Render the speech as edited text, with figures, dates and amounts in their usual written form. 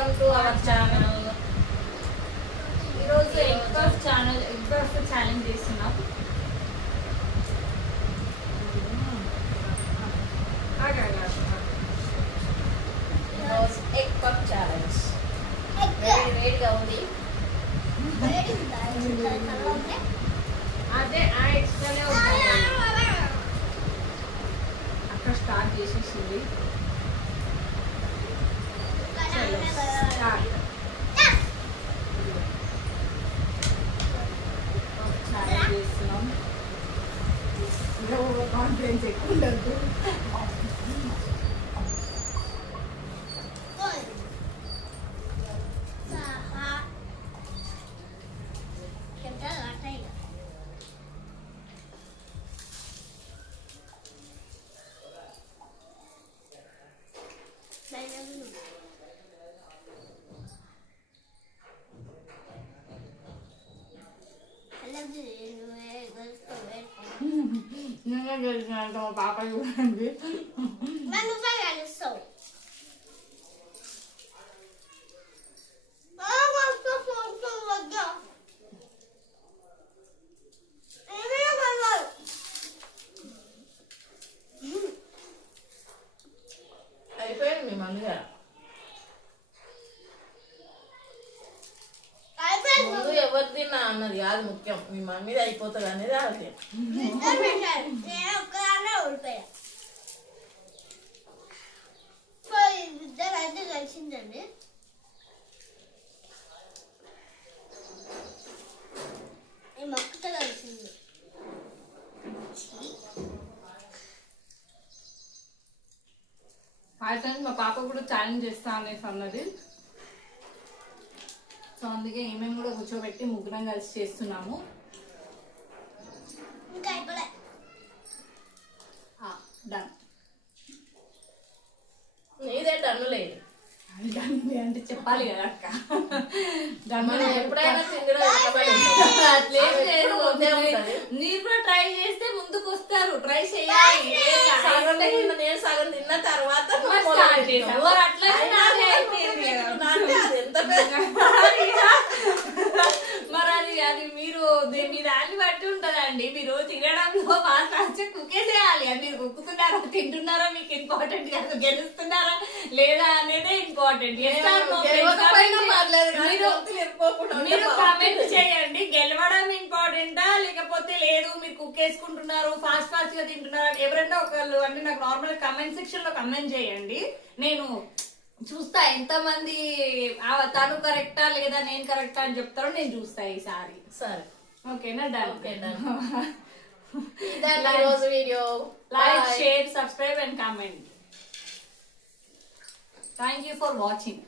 Welcome to our channel. ఈరోజు egg puff challenge చేస్తున్నాం. Egg puff challenge వేడిగా ఉంది. అదే ఎక్స్ట్రానే ఉంటుంది. అక్కడ స్టార్ట్ చేసేసింది. చేస్తున్నాం. కాన్ఫిడెన్స్ ఎక్కువ ఉండద్దు. నేను గెలిచినంత మా పాప చూడండి. అయిపోయింది మీ మమ్మీ గారు. ముందు ఎవరు తిన్నా అన్నది కాదు ముఖ్యం, మీ మమ్మీ అయిపోతుంది అనేది ఆలోచన. కలిసిందండి. మొక్కతో కలిసింది. అయితే మా పాప కూడా ఛాలెంజ్ చేస్తా అనేసి అన్నది. సో అందుకే ఏమేమి కూడా కూర్చోబెట్టి ముగ్గురం కలిసి చేస్తున్నాము. డన్. నీదే డన్ను లేదు. డన్ను అంటే చెప్పాలి కదా అక్క. ఎప్పుడైనా మీరు కూడా ట్రై చేస్తే ముందుకు వస్తారు. ట్రై చేయాలి. నేను సగం తిన్న తర్వాత మరి అది మీరు మీ దాన్ని బట్టి ఉంటదండి. మీరు తినడంలో మాత్రం కుకే చేయాలి. అది మీరు కుక్కుతున్నారా, తింటున్నారా మీకు ఇంపార్టెంట్ కాదు. గెలుస్తున్నారా లేదా అనేదే ఇంపార్టెంట్. మీరు కామెంట్ చేయండి. గెలవడం ఇంపార్టెంటా లేకపోతే లేదు మీరు కుక్ వేసుకుంటున్నారు ఫాస్ట్ ఫాస్ట్ గా తింటున్నారా. ఎవరైనా ఒకళ్ళు అంటే నాకు నార్మల్ కామెంట్ సెక్షన్ లో కామెంట్ చేయండి. నేను చూస్తా ఎంతమంది తను కరెక్టా లేదా నేను కరెక్టా అని చెప్తారో నేను చూస్తా ఈసారి. సరే ఓకేనా? డన్. ఈరోజు video like share subscribe and comment. Thank you for watching.